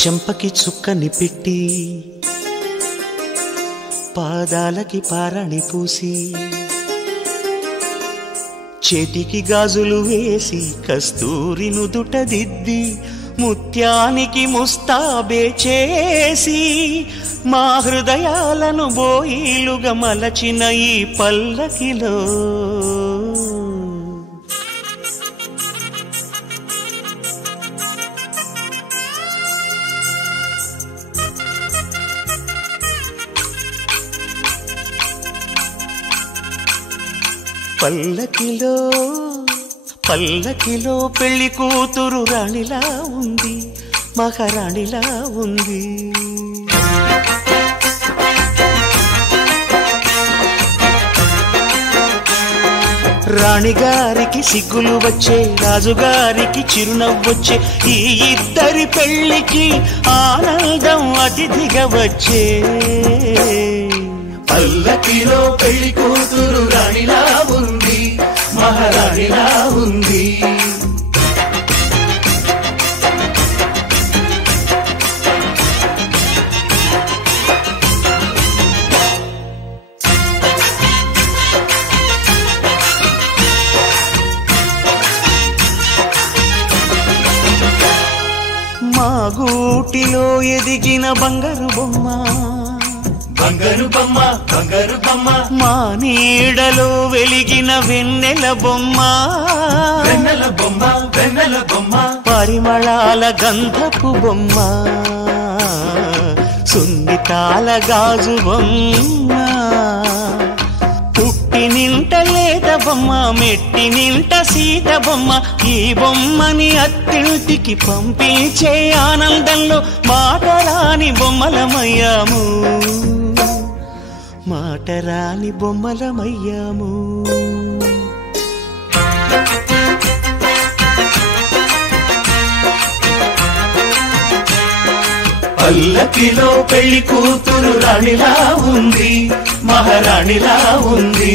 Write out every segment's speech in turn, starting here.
చెంపకి చుక్కని పెట్టి పాదాలకి పారాణి పూసి చేతికి గాజులు వేసి కస్తూరి నుదుట దిద్ది ముత్యానికి ముస్తాబే చేసి మా హృదయాలను బోయిలుగా మలచిన ఈ పల్లకిలో పల్లకిలో పల్లకిలో పెళ్లి కూతురు రాణిలా ఉంది, మహారాణిలా ఉంది. రాణిగారికి సిగ్గులు వచ్చే, రాజుగారికి చిరునవ్వొచ్చే, ఈ ఇద్దరి పెళ్లికి ఆనందం అతిథిగా వచ్చే. పల్లకిలో పెళ్లి కూతురు రాణిలా ఉంది, మహారాణిలా ఉంది. మా గూటిలో ఎదిగిన బంగారు బొమ్మ, బంగారు బొమ్మ, బంగారు బొమ్మ. మా నీడలో వెలిగిన వెన్నెల బొమ్మ, వెన్నెల బొమ్మ, వెన్నెల బొమ్మ. పరిమళాల గంధపు బొమ్మ, సున్నితాల గాజు బొమ్మ. పుట్టి నింట లేత బొమ్మ, మెట్టి నింట సీత బొమ్మ. ఈ బొమ్మని అత్తింటికి పంపించే ఆనందంలో మాటరాని బొమ్మలమయ్యాము, మాటరాని బొమ్మలమయ్యాము. పల్లకిలో పెళ్లి కూతురు రాణిలా ఉంది, మహారాణిలా ఉంది.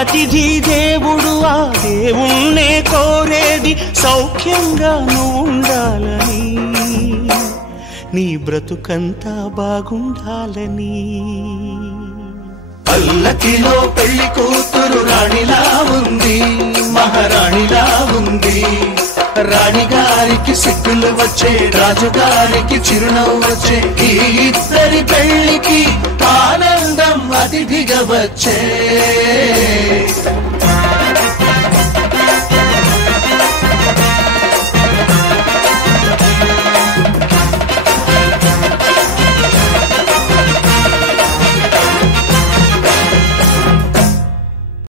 అతిథి దేవుడు ఆ దేవుణ్ణే కోరేది సౌఖ్యంగా నువ్వు ఉండాలని, నీ బ్రతుకంతా బాగుండాలని. పల్లకిలో పెళ్లి కూతురు రాణిలా ఉంది, మహారాణిలా ఉంది. రాణిగారికి సిగ్గులు వచ్చే, రాజుగారికి చిరునవ్వు వచ్చే, ఈ ఇద్దరి పెళ్లికి ఆనందం అతిథిగా వచ్చే.